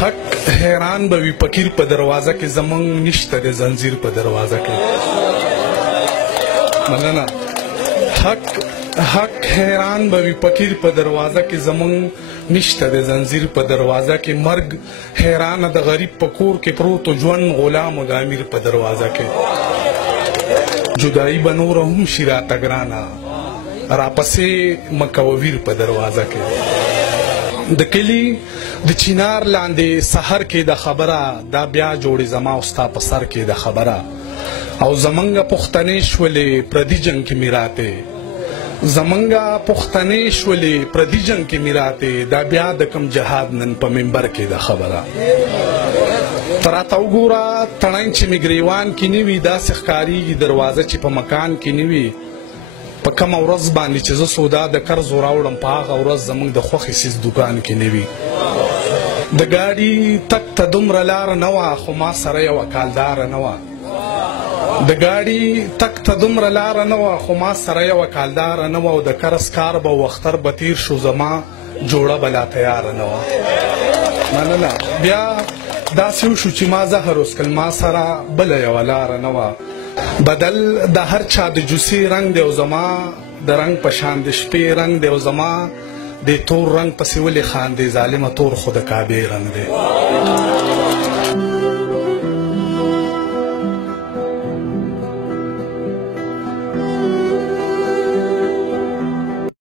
حق حیران به وي فقیر په دروازه کې زمونږ نشته د زنځیر په دروازه کې مننه حق حیران به وي فقیر په دروازه کې زمونږ نشته د زنځیر په دروازه کې مرګ حیرانه د غریب په کور کې پروت ژوند غلام د امیر په دروازه کې جدایي به نوره هم شي راته ګرانه راپسې مکوویر په دروازه کې د کلي د چینار لاندې سحر کې د خبره دا بیا جوړې زما او ستا په سر کې د خبره او زمونږ پښتنې شولې پردي جنګ کې میراته زمونږ پښتنې شولې پردي جنګ کې میراته دا بیا د کم جهاد نن په منبر کې د خبره تراته وګوره تڼۍ چې مې ګریوان کې نه وي داسې ښکارېږي دروازه چې په مکان کې نه وي په کومه ورځ باندې چې زه سودا د قرضو راوړم په هغه ورځ زموږ د خوښې څیز دوکان کې نه وي د ګاډي تک ته دومره لاره نه وه خو ما سره یوه کالداره نه وه د ګاډي تک ته دومره لاره نه وه خو ما سره یوه کالداره نه وه او د قرض کار به و اختر به تیر شو زما جوړه به لا تیاره نه وه مننه بیا داسې وشو چې ما زهر وڅکل ما سره بله یوه لاره نه وه بدل د هر چا د جوسي رنگ دی او زما د رنگ په شان د شپې رنگ دی او زما د تور رنگ پسې ولې خاندې ظالمه تور خو د کعبې رنگ دی